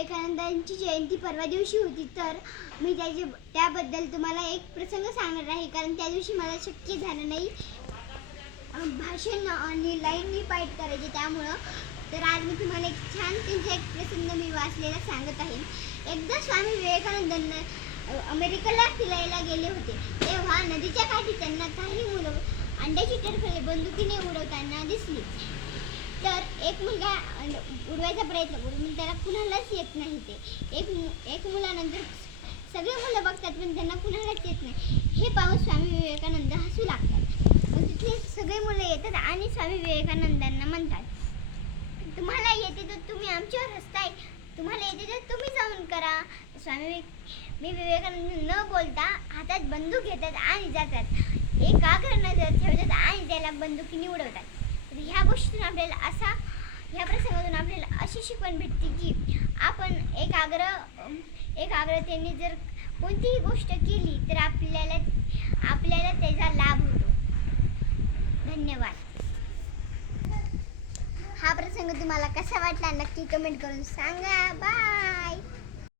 विवेकानंदांची जयंती परवा दिवशी होती, तर मी त्याबद्दल तुम्हाला एक प्रसंग सांगणार आहे, कारण त्या दिवशी मला शक्य झालं नाही भाषण आणि लाईननी पाठ करायचे, त्यामुळं तर आज मी तुम्हाला एक छान त्यांचा एक प्रसंग मी वाचलेला सांगत आहे. एकदा स्वामी विवेकानंदांना अमेरिकेला फिरायला गेले होते, तेव्हा नदीच्या काठी त्यांना काही मुलं अंड्याची टरफले बंदुकीने उडवताना दिसली. तर एक मुलगा उडवायचा प्रयत्न करून त्याला कुणालाच येत नाही. ते एक मुलानंतर सगळे मुलं बघतात पण त्यांना कुणालाच येत नाही. हे पाहून स्वामी विवेकानंद हसू लागतात. मग तिथे सगळे मुलं येतात आणि स्वामी विवेकानंदांना म्हणतात, तुम्हाला येते तर तुम्ही आमच्यावर हसताय, तुम्हाला येते तर तुम्ही जाऊन करा. स्वामी विवेकानंद न बोलता हातात बंदूक घेतात आणि जातात. एकाग्र नजर ठेवतात आणि त्याला बंदुकीने उडवतात. तर ह्या गोष्टीतून आपल्याला ह्या प्रसंगातून आपल्याला अशी शिकवण भेटते की आपण एकाग्रतेने जर कोणतीही गोष्ट केली तर आपल्याला त्याचा लाभ होतो. धन्यवाद. हा प्रसंग तुम्हाला कसा वाटला नक्की कमेंट करून सांगा. बाय.